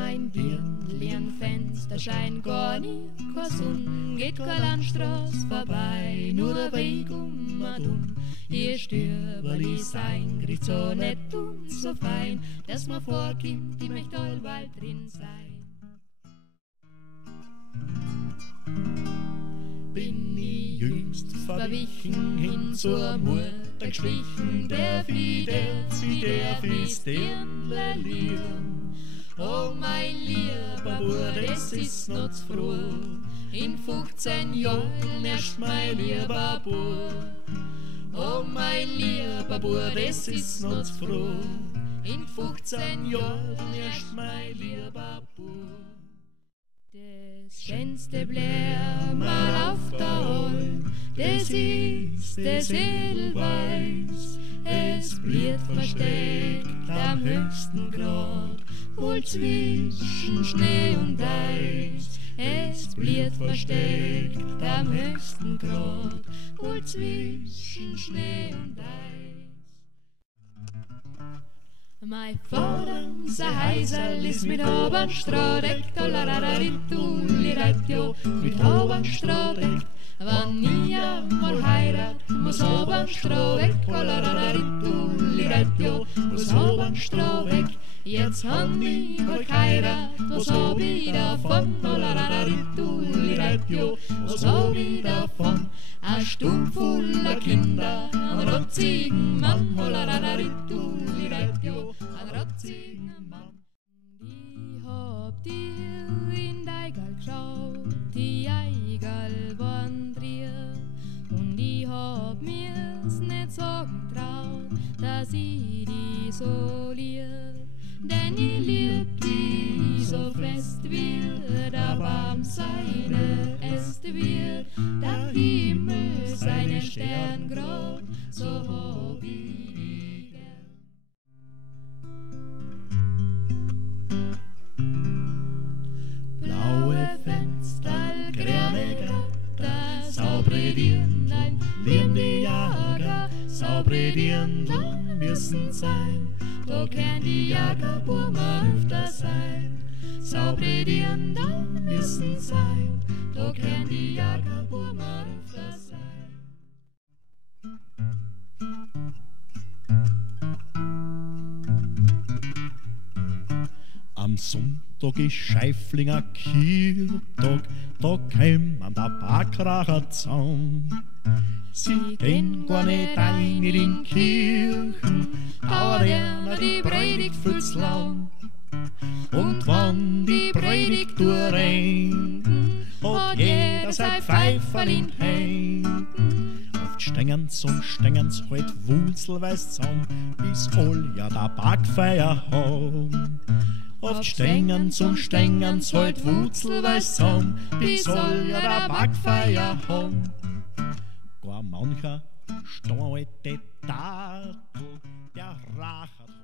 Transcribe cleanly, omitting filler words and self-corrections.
mein Dirndl an Fenster scheint gar nie, kein Sonn, geht keine Landstraß vorbei, nur der Weg um und um. Ihr Stürberli sein, riecht so nett und so fein, dass man vorkommt, die möcht allweil drin sein. Bin ich jüngst verwichen hin zur Mutter geschlichen, darf ich das Dirndl lieren. Oh mein lieber Bub, das ist noch zu früh, in 15 Jahren erst mein lieber Bub. Oh mein lieber Bub, das ist noch zu früh, in 15 Jahren erst mein lieber Bub. Das schönste Blärmal auf der Alm, das ist das Edelweiß. Es blieb versteckt am höchsten Grad, wohl zwischen Schnee und Eis. Es blieb versteckt am höchsten Grad, wohl zwischen Schnee und Eis. Mein Vater, sein Heisel, ist mit Obernstroh deckt, mit Obernstroh deckt. Wann ich einmal heirat, muss Obernstroh weg, muss Obernstroh weg. Jetzt han ich wohl geheirat, was hab ich davon, was hab ich davon? Ein Stumpf voller Kinder, ein rotzigen Mann, ein rotzigen Mann. Ich hab dir in Eigal geschaut, die Eigal waren dir, und ich hab mir's nicht sagen traut, dass ich die so lieb. Denn ich lieb dich so fest wie der Baum seine Äste wird, der Himmel seine Sterngrad, so hab ich dich gern. Blaue Fenster, grüne Gatter, saubere Dirndl, lieben die Jager, saubere Dirndl müssen sein. Da kann die Jagerburma öfter sein, saubere Dirndl müssen sein. Da kann die Jagerburma öfter sein. Am Sonntag ist Scheiflinger Kirchtag, da käm an der Backracher Zaun. Sie gehen gar nicht ein in den Kirchen, aber einer die Predigt fürs Laun. Und wann die Predigt durchrenken, hat jeder sein Pfeiferl in Händen. Oft stängen's und stängen's halt wurzelweis zusammen, bis all ja der Backfeier haben. Oft stängen's und stängen's halt wurzelweis zusammen, bis all ja der Backfeier haben. Gar mancher stolze Tadel, der rachert